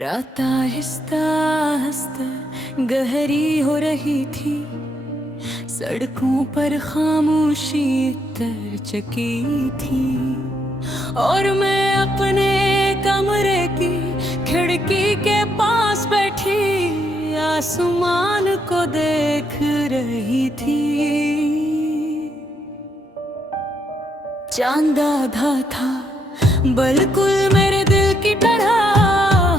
रात आहिस्ता आहिस्ता गहरी हो रही थी, सड़कों पर खामोशी तर चकी थी और मैं अपने कमरे की खिड़की के पास बैठी आसमान को देख रही थी। चांद आधा था बिल्कुल मेरे दिल की तरह,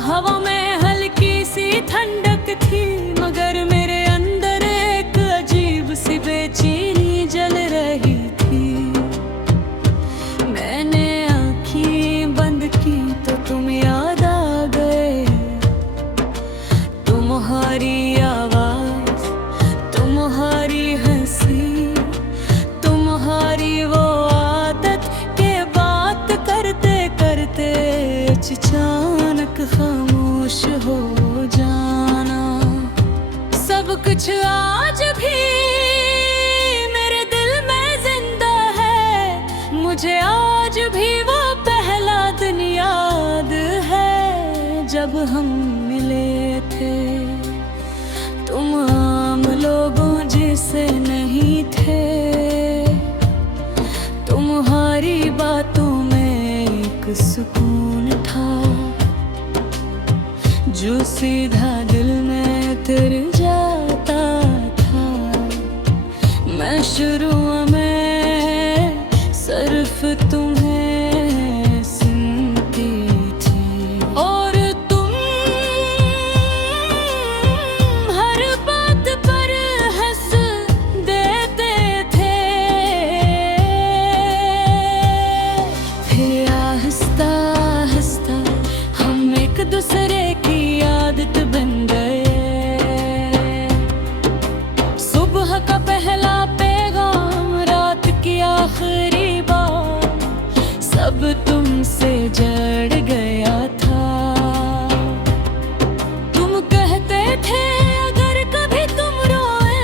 हवा में हल्की सी ठंडक थी, मगर मेरे अंदर एक अजीब सी बेचैनी जल रही थी। मैंने आँखें बंद की तो तुम याद आ गए, तुम्हारी आवाज, तुम्हारी हंसी, तुम्हारी वो आदत के बात करते करते अचानक खामोश हो जाना। सब कुछ आज भी मेरे दिल में जिंदा है, मुझे आज भी वो पहला दिन याद है जब हम मिले थे। तुम आम लोगों जैसे नहीं थे, तुम्हारी बातों में एक सुकून था जो सीधा दिल में उतर जाता था। मैं शुरू में सिर्फ तुम्हें सुनती थी और तुम हर बात पर हंस देते थे। फिर आहिस्ता आहिस्ता हम एक दूसरे की आदत बन गए। सुबह का पहला पैगाम, रात की आखिरी बात, सब तुमसे जड़ गया था। तुम कहते थे अगर कभी तुम रोए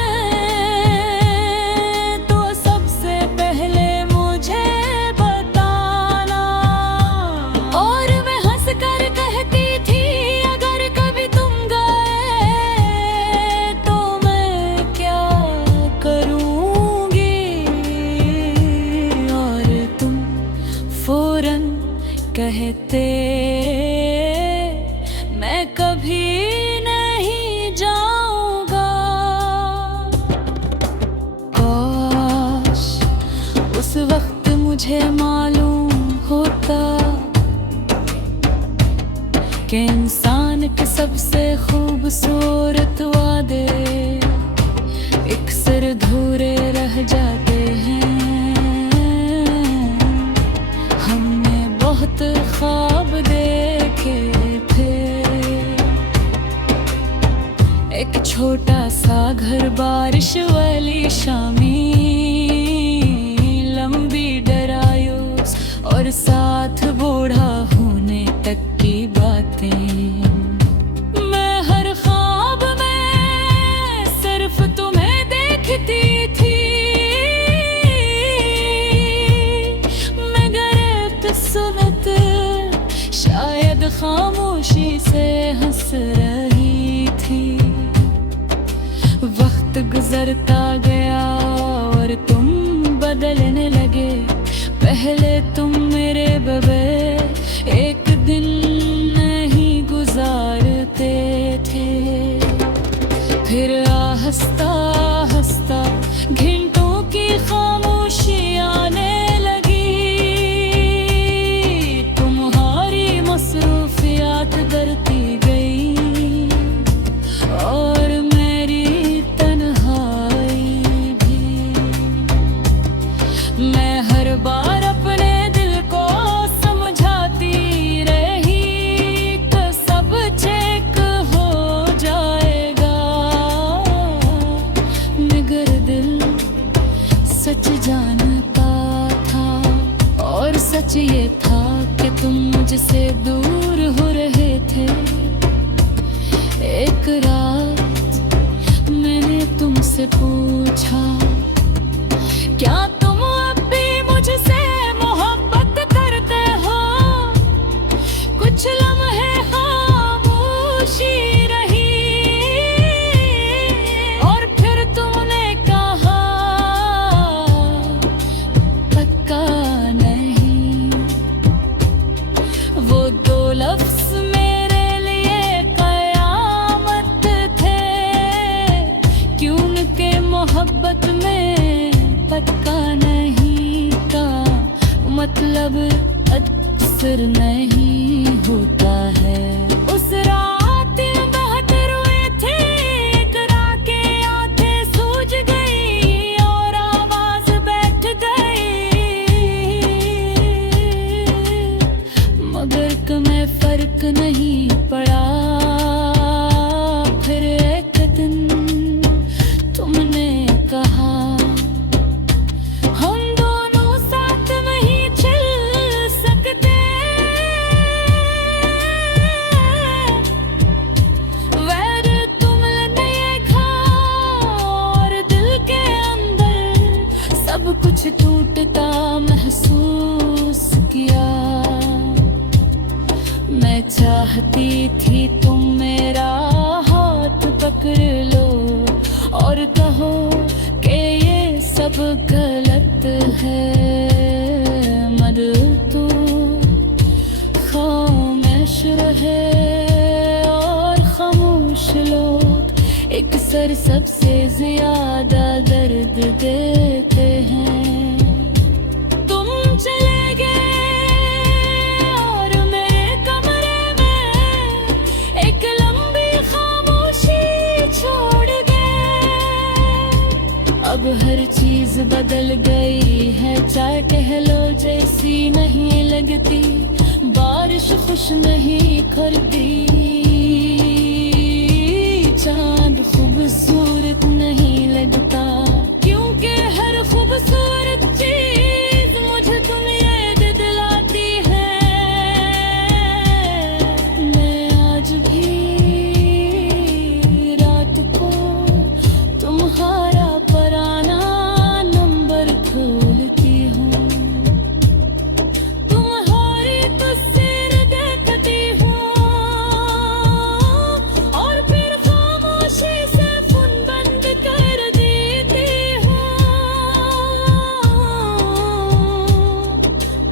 तो सबसे पहले मुझे बताना, और मैं हंस कर कहती थी अगर कभी तुम गए तो मैं क्या करूँगी। और तुम फौरन कहते मैं कभी नहीं जाऊँगा। काश उस वक्त मुझे मालूम होता कि इंसान के सबसे खूबसूरत वादे एक सिर अधूरे रह जाते हैं। हमने बहुत ख्वाब देखे थे, एक छोटा सा घर बारिश वाली शामी, लंबी डरायूस और साथ बूढ़ा होने तक की बातें। मैं हर ख्वाब में सिर्फ तुम्हें देखती थी, मगर किस्मत शायद खामोशी से हंस रही थी। वक्त गुजरता गया और तुम बदलने लगे। पहले तुम मेरे बगैर एक दिन नहीं गुजारते थे। फिर आहिस्ता आहिस्ता घंटों की खामोशी आने लगी, तुम्हारी मसरूफियात बढ़ती गई और मेरी तन्हाई भी। मैं हर बार अपने दिल को समझाती रही कि सब चेक हो जाएगा, मगर दिल सच जानता था और सच ये था कि तुम मुझसे दूर हो रहे थे। एक रात मैंने तुमसे पूछा क्या तुम अब भी मुझसे मोहब्बत करते हो। कुछ लम्हे खामोश खामोशी रही। और फिर तुमने कहा पक्का नहीं। वो दो लफ्ज़ मेरे लिए कयामत थे, क्यों उनके मोहब्बत में पक्का नहीं का मतलब अक्सर नहीं होता है। उस रात बहुत रोए थे, करा के आंखें सूज गई और आवाज बैठ गई, मगर कमे फर्क नहीं पड़ा। फिर एक दिन तुमने कहा हम दोनों साथ नहीं चल सकते। वैर तुमने देखा और दिल के अंदर सब कुछ टूटता महसूस किया। मैं चाहती थी तुम मेरा हाथ पकड़ लो और कहो कि ये सब गलत है, मगर तू खामोश रहे। और खामोश लोग एक सर सबसे ज्यादा दर्द देते हैं। तुम चले गए और मेरे कमरे में एक लंबी खामोशी छोड़ गए। अब हर चीज बदल गई है, चाहे कह लो जैसी नहीं लगती। बारिश खुश नहीं करती, चांद खूबसूरत नहीं लगता, क्योंकि हर खूबसूरत चीज मुझे तुम याद दिलाती है। मैं आज भी रात को तुम्हारा पुराना नंबर खोलती हूँ, तुम्हारी तस्वीर देखती हूँ और फिर खामोशी से फोन बंद कर देती हूँ।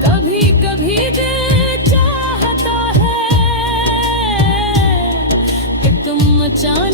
कभी कभी दिल चाहता है कि तुम अचानक